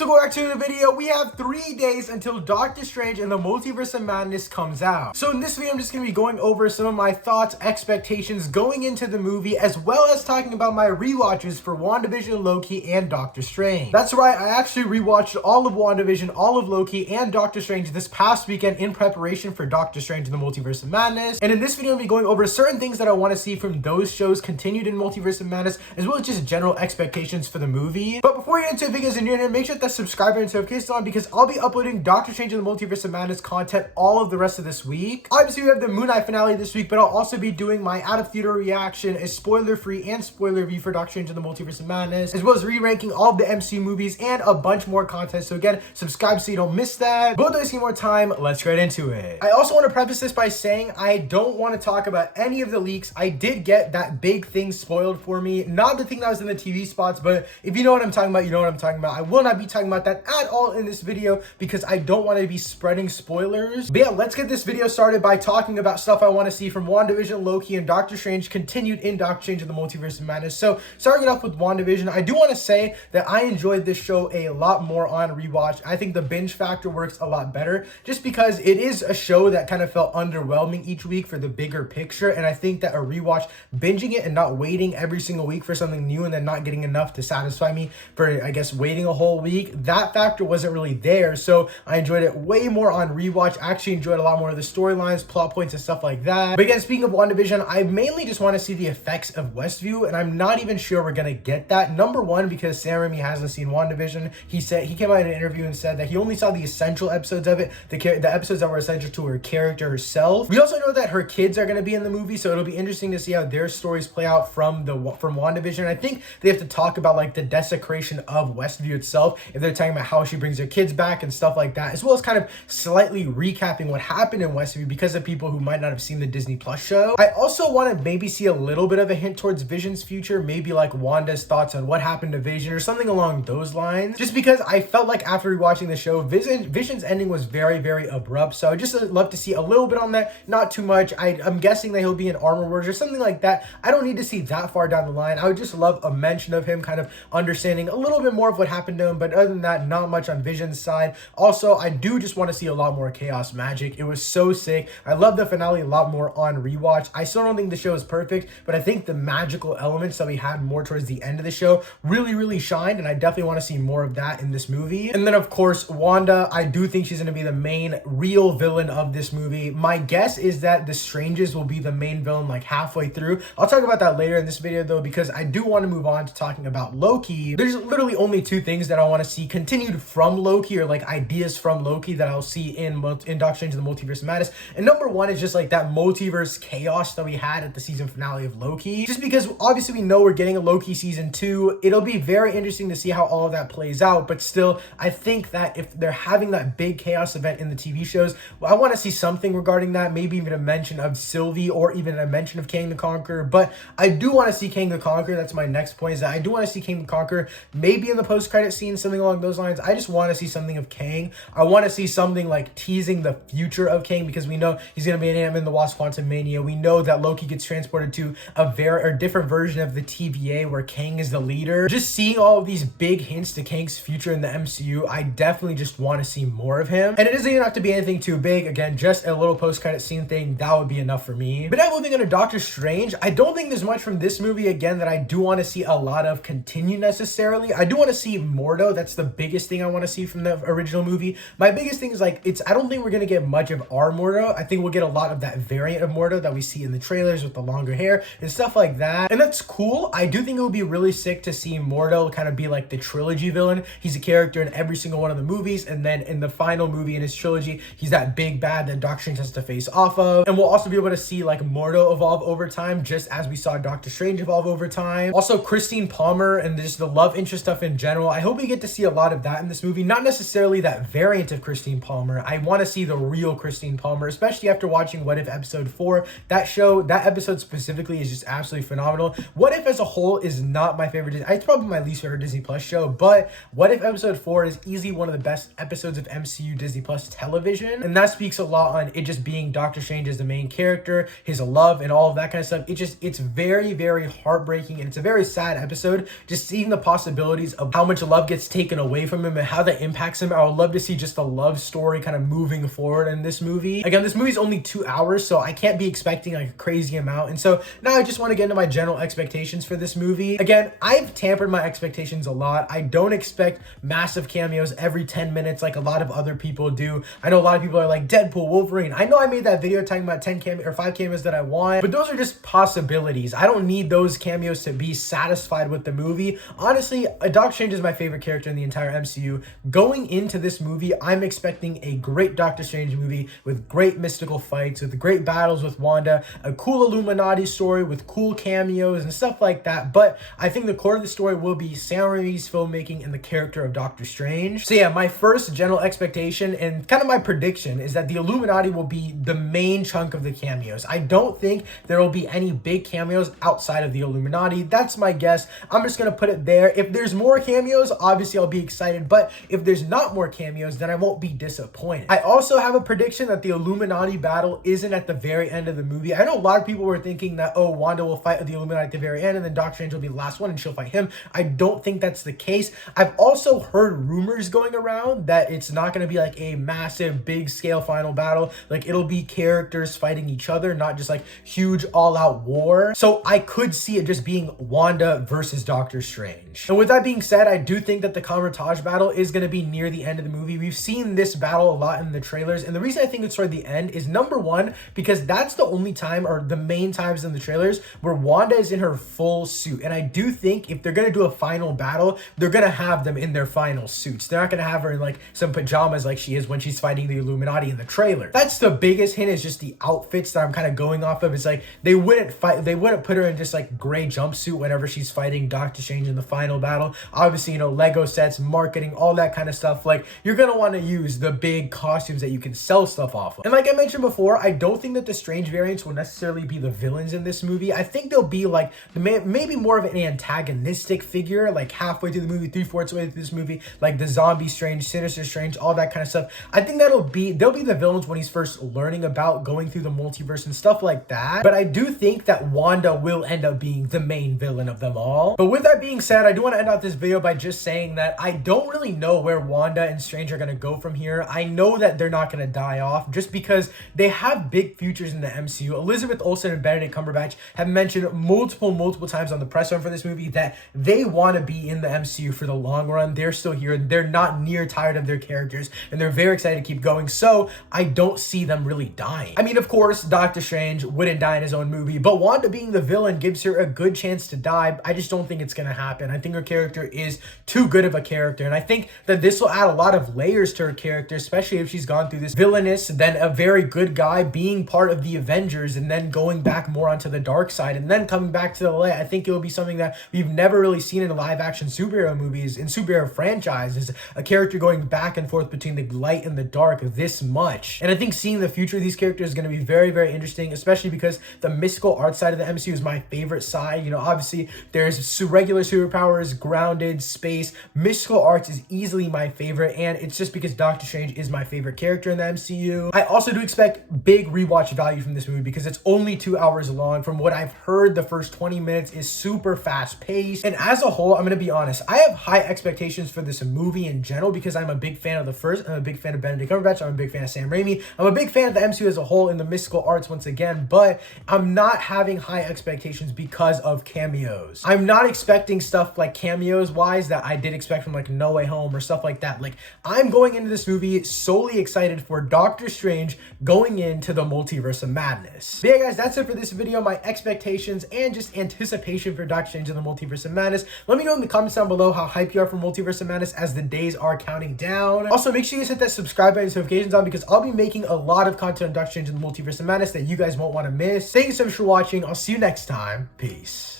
to go back to the video, we have 3 days until Doctor Strange and the Multiverse of Madness comes out. So in this video, I'm just going to be going over some of my thoughts, expectations going into the movie, as well as talking about my rewatches for WandaVision, Loki, and Doctor Strange. That's right, I actually rewatched all of WandaVision, all of Loki, and Doctor Strange this past weekend in preparation for Doctor Strange and the Multiverse of Madness. And in this video, I'm going to be going over certain things that I want to see from those shows continued in Multiverse of Madness, as well as just general expectations for the movie. But before we get into the videos and you're here, make sure that subscribe and notifications on, because I'll be uploading Doctor Strange and the Multiverse of Madness content all of the rest of this week. Obviously, we have the Moon Knight finale this week, but I'll also be doing my out of theater reaction, a spoiler-free and spoiler review for Doctor Strange and the Multiverse of Madness, as well as re-ranking all of the MCU movies and a bunch more content. So again, subscribe so you don't miss that. But without wasting more time, let's get into it. I also want to preface this by saying I don't want to talk about any of the leaks. I did get that big thing spoiled for me, not the thing that was in the TV spots, but if you know what I'm talking about, you know what I'm talking about. I will not be talking about that at all in this video because I don't want to be spreading spoilers. But yeah, let's get this video started by talking about stuff I want to see from WandaVision, Loki, and Doctor Strange continued in Doctor Strange and the Multiverse of Madness. So starting off with WandaVision, I do want to say that I enjoyed this show a lot more on rewatch. I think the binge factor works a lot better just because it is a show that kind of felt underwhelming each week for the bigger picture, and I think that a rewatch, binging it and not waiting every single week for something new and then not getting enough to satisfy me for, I guess, waiting a whole week, that factor wasn't really there. So I enjoyed it way more on rewatch. I actually enjoyed a lot more of the storylines, plot points, and stuff like that. But again, speaking of WandaVision, I mainly just want to see the effects of Westview, and I'm not even sure we're gonna get that. Number one, because Sam Raimi hasn't seen WandaVision. He came out in an interview and said that he only saw the essential episodes of it, the episodes that were essential to her character herself. We also know that her kids are gonna be in the movie, so it'll be interesting to see how their stories play out from WandaVision. I think they have to talk about like the desecration of Westview itself, if they're talking about how she brings her kids back and stuff like that, as well as kind of slightly recapping what happened in Westview because of people who might not have seen the Disney Plus show. I also want to maybe see a little bit of a hint towards Vision's future, maybe like Wanda's thoughts on what happened to Vision or something along those lines, just because I felt like after rewatching the show, Vision's ending was very, very abrupt. So I just love to see a little bit on that, not too much. I'm guessing that he'll be in Armor Wars or something like that. I don't need to see that far down the line. I would just love a mention of him kind of understanding a little bit more of what happened to him, but other than that, not much on Vision's side. Also, I do just want to see a lot more chaos magic. It was so sick. I love the finale a lot more on rewatch. I still don't think the show is perfect, but I think the magical elements that we had more towards the end of the show really, really shined, and I definitely want to see more of that in this movie. And then, of course, Wanda, I do think she's going to be the main real villain of this movie. My guess is that the Strangers will be the main villain like halfway through. I'll talk about that later in this video, though, because I do want to move on to talking about Loki. There's literally only two things that I want to see continued from Loki, or like ideas from Loki that I'll see in Doctor Strange and the Multiverse of Madness. And number one is just like that multiverse chaos that we had at the season finale of Loki. Just because obviously we know we're getting a Loki season 2. It'll be very interesting to see how all of that plays out. But still, I think that if they're having that big chaos event in the TV shows, I want to see something regarding that. Maybe even a mention of Sylvie or even a mention of Kang the Conqueror. But I do want to see Kang the Conqueror. That's my next point, is that I do want to see Kang the Conqueror maybe in the post-credit scene, something along those lines. I just want to see something of Kang. I want to see something like teasing the future of Kang, because we know he's going to be in Ant-Man and the Wasp: Quantumania. We know that Loki gets transported to a different version of the TVA where Kang is the leader. Just seeing all of these big hints to Kang's future in the MCU, I definitely just want to see more of him. And it doesn't even have to be anything too big. Again, just a little post-credit scene thing, that would be enough for me. But now moving on to Doctor Strange, I don't think there's much from this movie, again, that I do want to see a lot of continue necessarily. I do want to see Mordo. That's the biggest thing I want to see from the original movie. My biggest thing is like, I don't think we're going to get much of our Mordo. I think we'll get a lot of that variant of Mordo that we see in the trailers with the longer hair and stuff like that. And that's cool. I do think it would be really sick to see Mordo kind of be like the trilogy villain. He's a character in every single one of the movies, and then in the final movie in his trilogy, he's that big bad that Doctor Strange has to face off of. And we'll also be able to see like Mordo evolve over time, just as we saw Doctor Strange evolve over time. Also, Christine Palmer and just the love interest stuff in general, I hope we get to see a lot of that in this movie. Not necessarily that variant of Christine Palmer. I want to see the real Christine Palmer, especially after watching What If episode 4. That episode specifically is just absolutely phenomenal. What If as a whole is not my favorite. It's probably my least favorite Disney Plus show, but What If episode 4 is easily one of the best episodes of MCU Disney Plus television, and that speaks a lot on it just being Doctor Strange as the main character, his love, and all of that kind of stuff. It's very, very heartbreaking, and it's a very sad episode, just seeing the possibilities of how much love gets taken taken away from him and how that impacts him. I would love to see just a love story kind of moving forward in this movie. Again, this movie's only 2 hours, so I can't be expecting like a crazy amount. And so now I just want to get into my general expectations for this movie. Again, I've tampered my expectations a lot. I don't expect massive cameos every 10 minutes like a lot of other people do. I know a lot of people are like Deadpool, Wolverine. I know I made that video talking about 10 cameos or 5 cameos that I want, but those are just possibilities. I don't need those cameos to be satisfied with the movie. Honestly, Doctor Strange is my favorite character in the entire MCU. Going into this movie, I'm expecting a great Doctor Strange movie with great mystical fights, with great battles with Wanda, a cool Illuminati story with cool cameos and stuff like that. But I think the core of the story will be Sam Raimi's filmmaking and the character of Doctor Strange. So yeah, my first general expectation and kind of my prediction is that the Illuminati will be the main chunk of the cameos. I don't think there will be any big cameos outside of the Illuminati. That's my guess. I'm just gonna put it there. If there's more cameos, obviously I'll be excited, but if there's not more cameos, then I won't be disappointed. I also have a prediction that the Illuminati battle isn't at the very end of the movie. I know a lot of people were thinking that, oh, Wanda will fight the Illuminati at the very end and then Doctor Strange will be the last one and she'll fight him. I don't think that's the case. I've also heard rumors going around that it's not going to be like a massive big scale final battle. Like it'll be characters fighting each other, not just like huge all out war. So I could see it just being Wanda versus Doctor Strange. And with that being said, I do think that the Kamar-Taj battle is going to be near the end of the movie. We've seen this battle a lot in the trailers. And the reason I think it's toward the end is number one, because that's the only time or the main times in the trailers where Wanda is in her full suit. And I do think if they're going to do a final battle, they're going to have them in their final suits. They're not going to have her in like some pajamas like she is when she's fighting the Illuminati in the trailer. That's the biggest hint, is just the outfits that I'm kind of going off of. It's like they wouldn't put her in just like gray jumpsuit whenever she's fighting Doctor Strange in the final battle. Obviously, you know, Lego sets, marketing, all that kind of stuff. Like you're going to want to use the big costumes that you can sell stuff off of. And like I mentioned before, I don't think that the Strange variants will necessarily be the villains in this movie. I think they'll be like maybe more of an antagonistic figure, like halfway through the movie, 3/4 way through this movie, like the Zombie Strange, Sinister Strange, all that kind of stuff. I think they'll be the villains when he's first learning about going through the multiverse and stuff like that. But I do think that Wanda will end up being the main villain of them all. But with that being said, I do want to end out this video by just saying that I don't really know where Wanda and Strange are going to go from here. I know that they're not going to die off just because they have big futures in the MCU. Elizabeth Olsen and Benedict Cumberbatch have mentioned multiple times on the press run for this movie that they want to be in the MCU for the long run. They're still here. They're not near tired of their characters and they're very excited to keep going. So I don't see them really dying. I mean, of course, Doctor Strange wouldn't die in his own movie, but Wanda being the villain gives her a good chance to die. I just don't think it's going to happen. I think her character is too good of a character. And I think that this will add a lot of layers to her character, especially if she's gone through this villainous, then a very good guy, being part of the Avengers, and then going back more onto the dark side, and then coming back to the light. I think it will be something that we've never really seen in live action superhero movies, in superhero franchises, a character going back and forth between the light and the dark this much. And I think seeing the future of these characters is going to be very interesting, especially because the mystical art side of the MCU is my favorite side. You know, obviously there's regular superpowers, grounded, space. Mystical arts is easily my favorite, and it's just because Doctor Strange is my favorite character in the MCU. I also do expect big rewatch value from this movie because it's only 2 hours long. From what I've heard, the first 20 minutes is super fast paced. And as a whole, I'm going to be honest, I have high expectations for this movie in general because I'm a big fan of the first. I'm a big fan of Benedict Cumberbatch. I'm a big fan of Sam Raimi. I'm a big fan of the MCU as a whole in the mystical arts once again, but I'm not having high expectations because of cameos. I'm not expecting stuff like cameos wise that I did expect from like No Way Home or stuff like that. Like I'm going into this movie solely excited for Doctor Strange going into the Multiverse of Madness. But yeah, guys, that's it for this video. My expectations and just anticipation for Doctor Strange in the Multiverse of Madness. Let me know in the comments down below how hyped you are for Multiverse of Madness as the days are counting down. Also, make sure you guys hit that subscribe button and notifications on because I'll be making a lot of content on Doctor Strange in the Multiverse of Madness that you guys won't want to miss. Thank you so much for watching. I'll see you next time. Peace.